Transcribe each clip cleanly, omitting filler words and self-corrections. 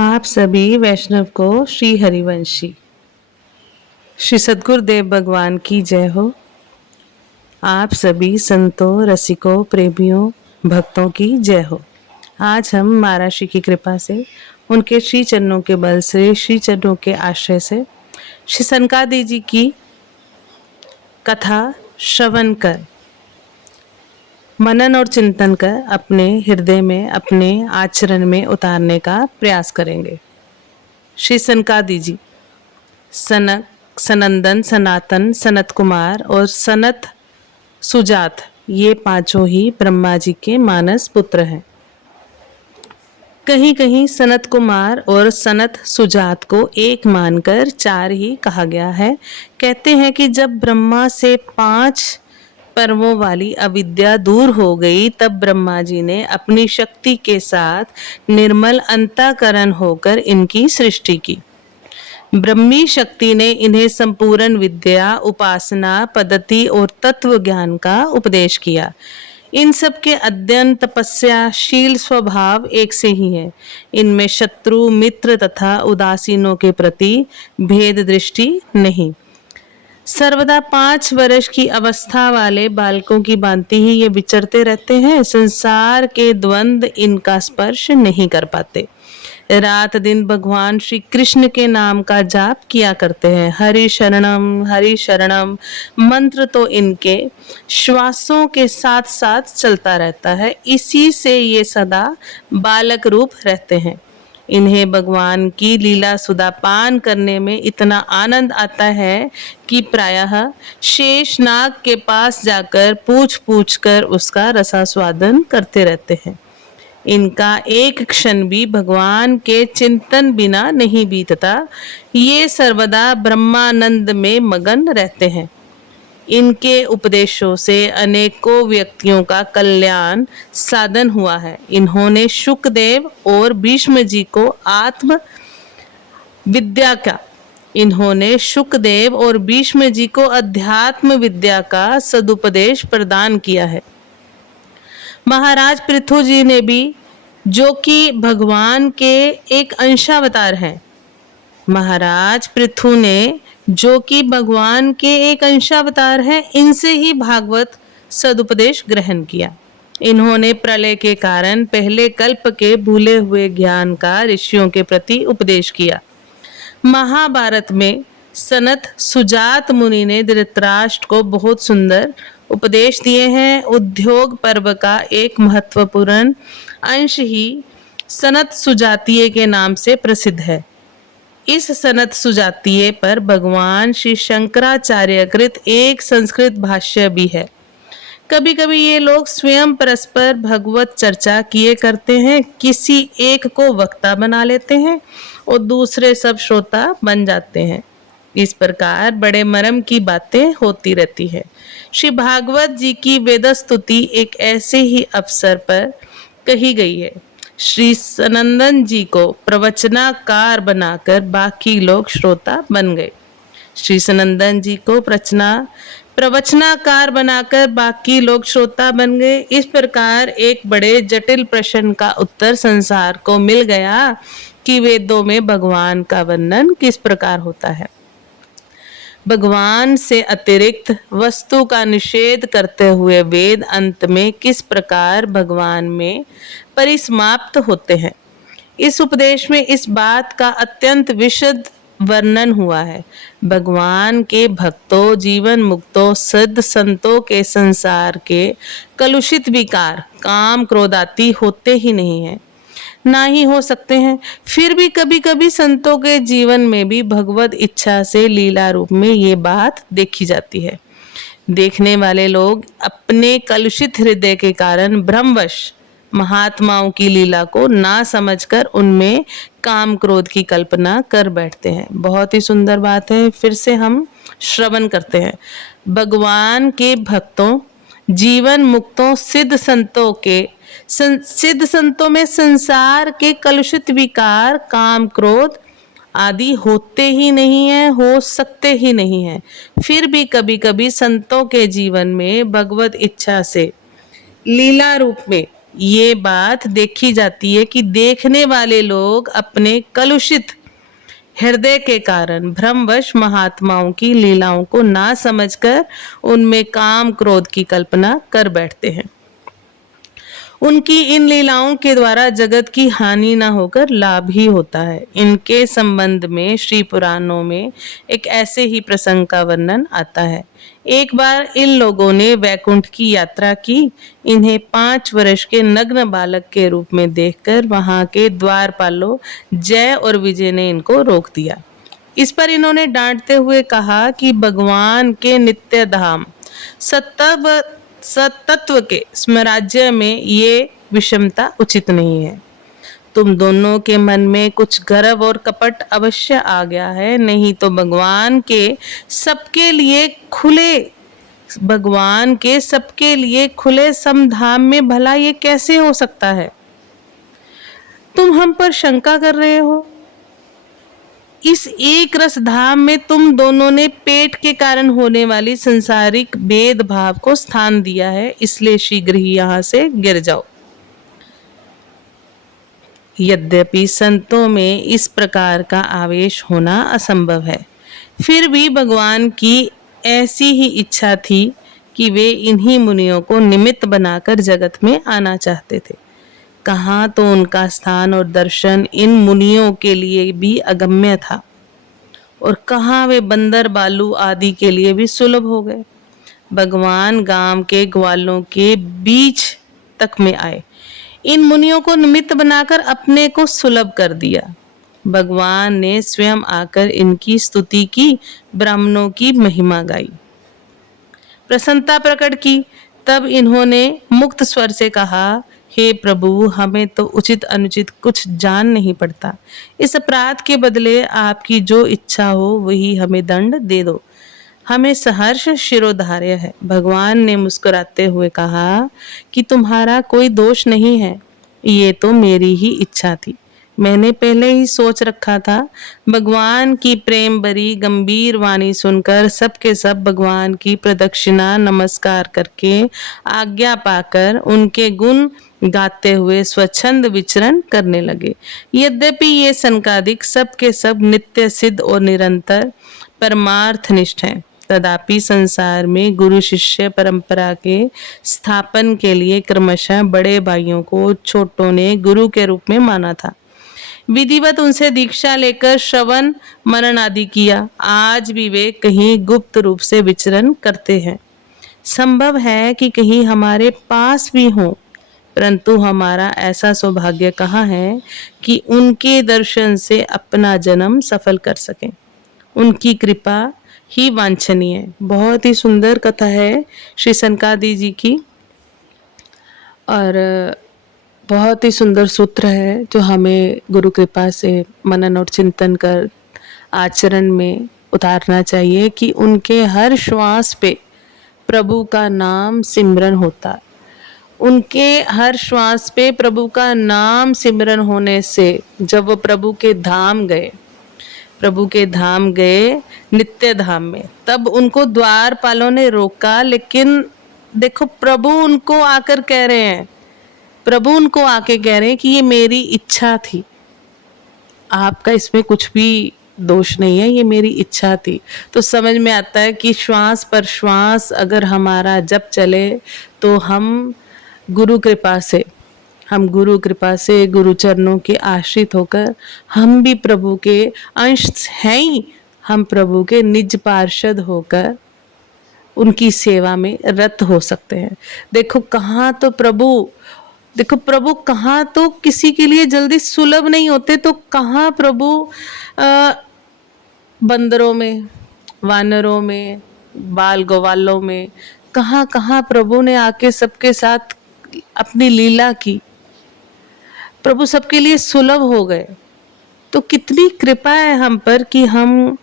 आप सभी वैष्णव को श्री हरिवंशी श्री सद्गुरुदेव भगवान की जय हो। आप सभी संतों, रसिकों, प्रेमियों, भक्तों की जय हो। आज हम महाराज की कृपा से, उनके श्री चरणों के बल से, श्री चरणों के आश्रय से श्री सनकादिक जी की कथा श्रवण कर, मनन और चिंतन कर अपने हृदय में, अपने आचरण में उतारने का प्रयास करेंगे। श्री सनकादिक जी, सनक, सनंदन, सनातन, सनत कुमार और सनत सुजात, ये पांचों ही ब्रह्मा जी के मानस पुत्र हैं। कहीं कहीं सनत कुमार और सनत सुजात को एक मानकर चार ही कहा गया है। कहते हैं कि जब ब्रह्मा से 5 पर्वों वाली अविद्या दूर हो गई, तब ब्रह्मा जी ने अपनी शक्ति के साथ निर्मल अंतःकरण होकर इनकी सृष्टि की। ब्रह्मी शक्ति ने इन्हें संपूर्ण विद्या, उपासना पद्धति और तत्व ज्ञान का उपदेश किया। इन सब के अध्ययन, तपस्या, शील स्वभाव एक से ही है। इनमें शत्रु, मित्र तथा उदासीनों के प्रति भेद दृष्टि नहीं। सर्वदा 5 वर्ष की अवस्था वाले बालकों की भांति ही ये विचरते रहते हैं। संसार के द्वंद्व इनका स्पर्श नहीं कर पाते। रात दिन भगवान श्री कृष्ण के नाम का जाप किया करते हैं। हरि शरणम मंत्र तो इनके श्वासों के साथ साथ चलता रहता है। इसी से ये सदा बालक रूप रहते हैं। इन्हें भगवान की लीला सुधा पान करने में इतना आनंद आता है कि प्रायः शेषनाग के पास जाकर पूछ पूछ कर उसका रसास्वादन करते रहते हैं। इनका एक क्षण भी भगवान के चिंतन बिना नहीं बीतता। ये सर्वदा ब्रह्मानंद में मगन रहते हैं। इनके उपदेशों से अनेकों व्यक्तियों का कल्याण साधन हुआ है। इन्होंने शुकदेव और भीष्म जी को अध्यात्म विद्या का सदुपदेश प्रदान किया है। महाराज पृथु जी ने भी, जो कि भगवान के एक अंशावतार हैं, महाराज पृथु ने जो कि भगवान के एक अंशावतार हैं, इनसे ही भागवत सदुपदेश ग्रहण किया। इन्होंने प्रलय के कारण पहले कल्प के भूले हुए ज्ञान का ऋषियों के प्रति उपदेश किया। महाभारत में सनत सुजात मुनि ने धृतराष्ट्र को बहुत सुंदर उपदेश दिए हैं। उद्योग पर्व का एक महत्वपूर्ण अंश ही सनत सुजातीय के नाम से प्रसिद्ध है। इस सनत सुजातीय पर भगवान श्री शंकराचार्य कृत एक संस्कृत भाष्य भी है। कभी कभी ये लोग स्वयं परस्पर भगवत चर्चा किए करते हैं। किसी एक को वक्ता बना लेते हैं और दूसरे सब श्रोता बन जाते हैं। इस प्रकार बड़े मर्म की बातें होती रहती है। श्री भागवत जी की वेदस्तुति एक ऐसे ही अवसर पर कही गई है। श्री सनंदन जी को प्रवचनाकार बनाकर बाकी लोग श्रोता बन गए। श्री सनंदन जी को प्रवचनाकार बनाकर बाकी लोग श्रोता बन गए। इस प्रकार एक बड़े जटिल प्रश्न का उत्तर संसार को मिल गया कि वेदों में भगवान का वर्णन किस प्रकार होता है। भगवान से अतिरिक्त वस्तु का निषेध करते हुए वेद अंत में किस प्रकार भगवान में परिसमाप्त होते हैं। इस उपदेश में इस बात का अत्यंत विशद वर्णन हुआ है। भगवान के भक्तों, जीवन मुक्तों, सिद्ध संतों के संसार के कलुषित विकार काम क्रोध आदि होते ही नहीं है, ना ही हो सकते हैं। फिर भी कभी कभी संतों के जीवन में भी भगवत इच्छा से लीला रूप में ये बात देखी जाती है। देखने वाले लोग अपने कलुषित हृदय के कारण भ्रमवश महात्माओं की लीला को ना समझकर उनमें काम क्रोध की कल्पना कर बैठते हैं। बहुत ही सुंदर बात है। फिर से हम श्रवण करते हैं। भगवान के भक्तों, जीवन मुक्तों, सिद्ध संतों में संसार के कलुषित विकार काम क्रोध आदि होते ही नहीं है, हो सकते ही नहीं है। फिर भी कभी कभी संतों के जीवन में भगवत इच्छा से लीला रूप में ये बात देखी जाती है कि देखने वाले लोग अपने कलुषित हृदय के कारण भ्रमवश महात्माओं की लीलाओं को ना समझकर उनमें काम क्रोध की कल्पना कर बैठते हैं। उनकी इन लीलाओं के द्वारा जगत की हानि न होकर लाभ ही होता है। इनके संबंध में श्री पुराणों में एक ऐसे ही प्रसंग का वर्णन आता है। एक बार इन लोगों ने वैकुंठ की यात्रा की। इन्हें 5 वर्ष के नग्न बालक के रूप में देखकर वहां के द्वारपालों जय और विजय ने इनको रोक दिया। इस पर इन्होंने डांटते हुए कहा कि भगवान के नित्य धाम सतत्व के स्वराज्य में ये विषमता उचित नहीं है। तुम दोनों के मन में कुछ गर्व और कपट अवश्य आ गया है, नहीं तो भगवान के सबके लिए खुले समधाम में भला ये कैसे हो सकता है? तुम हम पर शंका कर रहे हो। इस एक रस धाम में तुम दोनों ने पेट के कारण होने वाली संसारिक भेदभाव को स्थान दिया है, इसलिए शीघ्र ही यहाँ से गिर जाओ। यद्यपि संतों में इस प्रकार का आवेश होना असंभव है, फिर भी भगवान की ऐसी ही इच्छा थी कि वे इन्हीं मुनियों को निमित्त बनाकर जगत में आना चाहते थे। कहाँ तो उनका स्थान और दर्शन इन मुनियों के लिए भी अगम्य था, और कहाँ वे बंदर बालू आदि के लिए भी सुलभ हो गए। भगवान गांव के ग्वालों के बीच तक में आए, इन मुनियों को निमित्त बनाकर अपने को सुलभ कर दिया। भगवान ने स्वयं आकर इनकी स्तुति की, ब्राह्मणों की महिमा गाई, प्रसन्नता प्रकट की। तब इन्होंने मुक्त स्वर से कहा, हे प्रभु, हमें तो उचित अनुचित कुछ जान नहीं पड़ता। इस अपराध के बदले आपकी जो इच्छा हो वही हमें दंड दे दो, हमें सहर्ष शिरोधार्य है। भगवान ने मुस्कुराते हुए कहा कि तुम्हारा कोई दोष नहीं है, ये तो मेरी ही इच्छा थी। मैंने पहले ही सोच रखा था। भगवान की प्रेम भरी गंभीर वाणी सुनकर सबके सब भगवान की प्रदक्षिणा नमस्कार करके आज्ञा पाकर उनके गुण गाते हुए स्वच्छंद विचरण करने लगे। यद्यपि ये सनकादिक सबके सब नित्य सिद्ध और निरंतर परमार्थनिष्ठ हैं, तथापि संसार में गुरु शिष्य परंपरा के स्थापन के लिए क्रमशः बड़े भाइयों को छोटों ने गुरु के रूप में माना था। विधिवत उनसे दीक्षा लेकर श्रवण मनन आदि किया। आज भी वे कहीं गुप्त रूप से विचरण करते हैं। संभव है कि कहीं हमारे पास भी हों, परंतु हमारा ऐसा सौभाग्य कहाँ है कि उनके दर्शन से अपना जन्म सफल कर सकें। उनकी कृपा ही वांछनीय है। बहुत ही सुंदर कथा है श्री सनकादि जी की, और बहुत ही सुंदर सूत्र है जो हमें गुरु कृपा से मनन और चिंतन कर आचरण में उतारना चाहिए कि उनके हर श्वास पे प्रभु का नाम सिमरन होता है। उनके हर श्वास पे प्रभु का नाम सिमरन होने से जब वो प्रभु के धाम गए नित्य धाम में, तब उनको द्वारपालों ने रोका, लेकिन देखो प्रभु उनको आके कह रहे हैं कि ये मेरी इच्छा थी, आपका इसमें कुछ भी दोष नहीं है, ये मेरी इच्छा थी। तो समझ में आता है कि श्वास पर श्वास अगर हमारा जप चले तो हम गुरु कृपा से गुरु चरणों के आश्रित होकर हम भी प्रभु के अंश हैं ही, हम प्रभु के निज पार्षद होकर उनकी सेवा में रत हो सकते हैं। देखो प्रभु कहाँ तो किसी के लिए जल्दी सुलभ नहीं होते, तो कहाँ प्रभु बंदरों में, वानरों में, बाल ग्वालों में, कहाँ कहाँ प्रभु ने आके सबके साथ अपनी लीला की। प्रभु सबके लिए सुलभ हो गए। तो कितनी कृपा है हम पर कि हम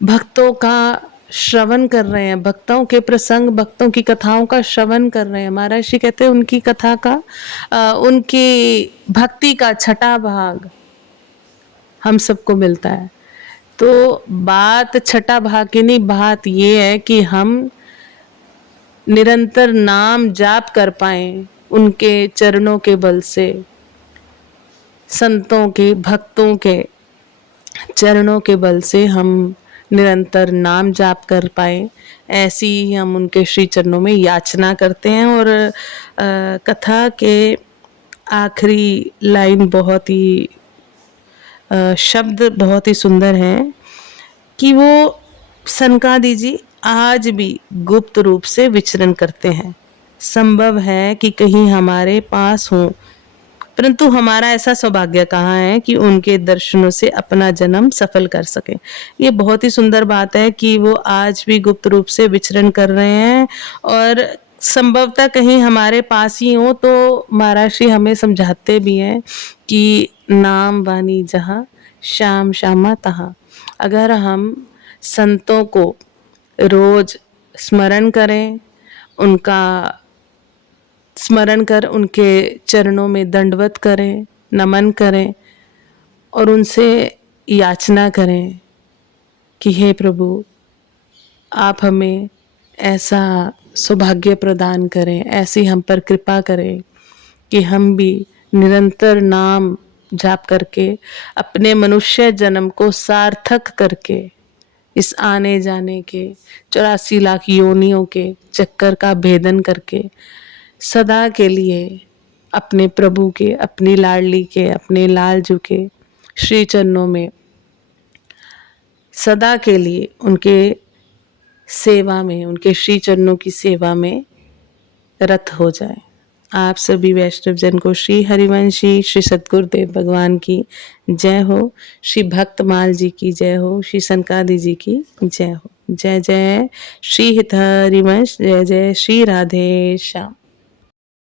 भक्तों का श्रवण कर रहे हैं, भक्तों के प्रसंग, भक्तों की कथाओं का श्रवण कर रहे हैं। महाराज जी कहते हैं उनकी कथा का, उनकी भक्ति का छठा भाग हम सबको मिलता है। तो बात छठा भाग की नहीं, बात ये है कि हम निरंतर नाम जाप कर पाएं, उनके चरणों के बल से, संतों के, भक्तों के चरणों के बल से हम निरंतर नाम जाप कर पाए, ऐसी ही हम उनके श्री चरणों में याचना करते हैं। और कथा के आखिरी लाइन बहुत ही शब्द बहुत ही सुंदर हैं कि वो सनकादि जी आज भी गुप्त रूप से विचरण करते हैं। संभव है कि कहीं हमारे पास हों, परंतु हमारा ऐसा सौभाग्य कहाँ है कि उनके दर्शनों से अपना जन्म सफल कर सके। ये बहुत ही सुंदर बात है कि वो आज भी गुप्त रूप से विचरण कर रहे हैं और संभवतः कहीं हमारे पास ही हो। तो महाराज श्री हमें समझाते भी हैं कि नाम वाणी जहाँ श्याम श्यामा तहाँ। अगर हम संतों को रोज स्मरण करें, उनका स्मरण कर उनके चरणों में दंडवत करें, नमन करें और उनसे याचना करें कि हे प्रभु, आप हमें ऐसा सौभाग्य प्रदान करें, ऐसी हम पर कृपा करें कि हम भी निरंतर नाम जाप करके अपने मनुष्य जन्म को सार्थक करके इस आने जाने के 84 लाख योनियों के चक्कर का भेदन करके सदा के लिए अपने प्रभु के, अपनी लाडली के, अपने लालजू के श्री चरणों में सदा के लिए उनके सेवा में, उनके श्री चरणों की सेवा में रत हो जाए। आप सभी वैष्णव जन को श्री हरिवंशी श्री सद्गुरुदेव भगवान की जय हो, श्री भक्तमाल जी की जय हो, श्री सनकादि जी की जय हो। जय जय श्री हित हरिवंश, जय जय श्री राधे श्याम।